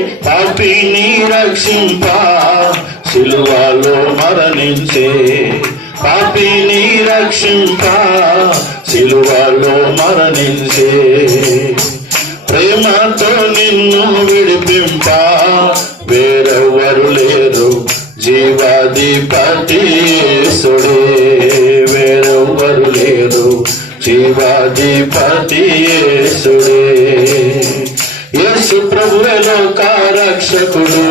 పాపిని రక్షింప సిలువలో మరణించే. పాపిని రక్షింప సిలువలో మరణించే. ప్రేమతో నిన్ను విడిపింప వేరెవ్వరు లేరు. జీవాధిపతి యేసుడే వేరెవ్వరు లేరు. జీవాధిపతి యేసుడే యేసు ప్రభువులో రక్షకుడు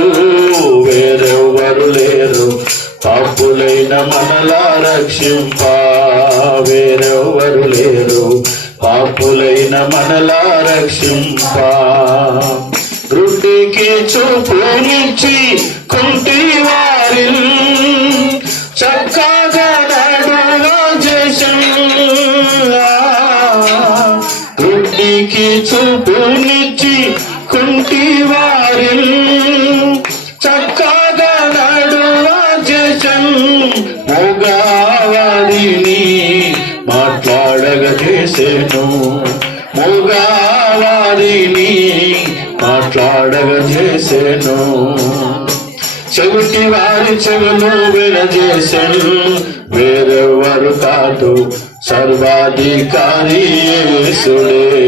వేరెవ్వరు లేరు. పాపులైన మనలా రక్షింప. వేరెవ్వరు లేరు. పాపులైన మనలా రక్షింప. గుడ్డికి చూపునిచ్చి కుంటి వారి చక్కగా నడువా చేసం గుడ్డికి చూపునిచ్చి మూగావారిని మాట్లాడగ చేసేను. మూగావారిని మాట్లాడగ చేసేను. చెవిటి వారి చెవులు వినజేసెను వేరెవ్వరు కాదు సర్వాధికారి యేసుడే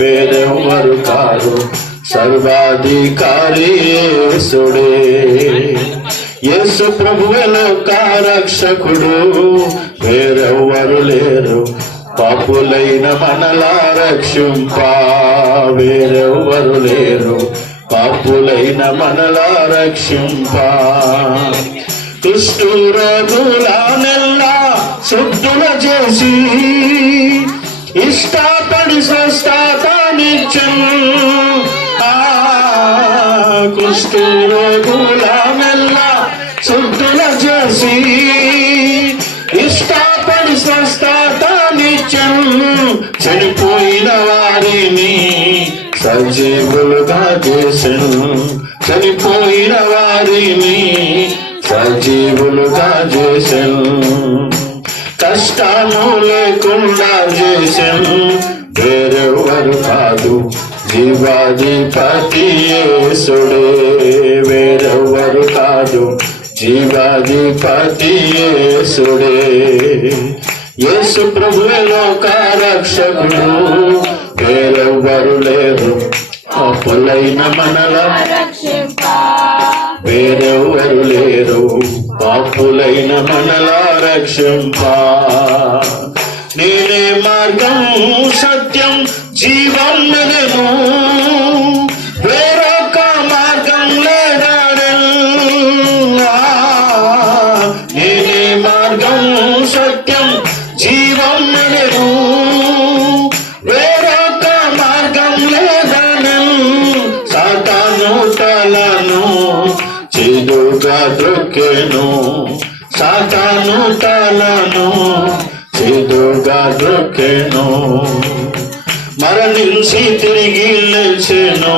వేరెవ్వరు కాదు సర్వాధికారి యేసుడే యేసు ప్రభువులో రక్షకుడు వేరెవ్వరు లేరు. పాపులైన మనలా రక్షింపా. వేరెవ్వరు లేరు. పాపులైన మనలా రక్షింప. దుష్టురోగుల నెల్లా శుద్ధుల చేసి ఇష్టపడి స్వస్థతానిచ్చం ఆ నెల్లా ఇష్టపడి చనిపోయిన వారిని సజీవులుగా చేసను. చనిపోయిన వారిని సజీవులుగా చేసను. కష్టాలు లేకుండా చేసను. వేరెవరు కాదు జీవాధిపతి యేసుడే. వేరెవరు కాదు జీవాధిపతి యేసుడే. యేసు ప్రభువులో రక్షకుడు వేరెవ్వరు లేరు. పాపులైన మనల వేరెవ్వరు లేరు. పాపులైన మనల రక్షింప. నేనే మార్గం సత్యం జీవం చెడుగా ద్రొక్కెను సాతాను తలను చెడుగా ద్రొక్కెను మరణించి తిరిగి లేచెను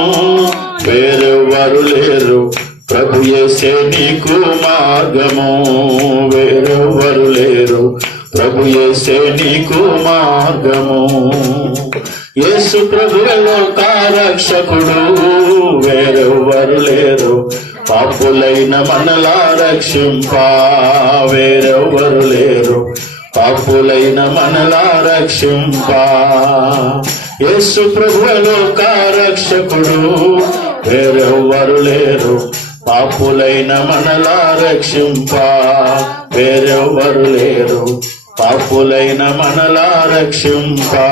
వేరెవ్వరు లేరు ప్రభు చేసే నీకు మార్గము. వేరెవ్వరు లేరు ప్రభు చేసే నీకు మార్గము. యేసు ప్రభువులో రక్షకుడు వేరెవ్వరు లేరు పాపులైన మనలా రక్షింప లేరు. పాపులైన మనలా రక్షింప. యేసు ప్రభువులో రక్షకుడు వేరెవ్వరు లేరు. పాపులైన మనలా రక్షింపా వేరెవ్వరు లేరు. పాపులైన మనలా రక్షింపా.